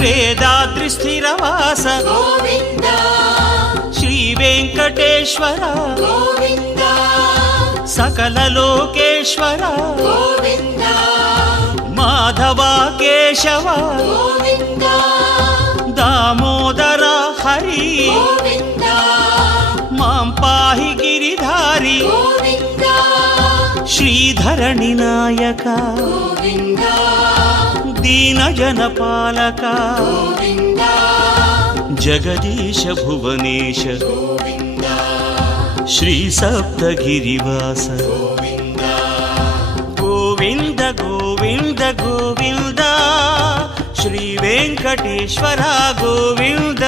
వేదాద్రి స్థిరవాస గోవింద శ్రీ వెంకటేశ్వర గోవింద సకల లోకేశ్వర గోవింద మాధవ కేశవ గోవింద దామోదర హరి గోవింద మాం పాహి గిరిధారి గోవింద శ్రీధరణి నాయక గోవింద దీన జనపాలక గోవింద జగదీశ భువనేశ గోవింద శ్రీ సప్తగిరివాస గోవింద గోవింద గోవింద గోవింద శ్రీ వెంకటేశ్వర గోవింద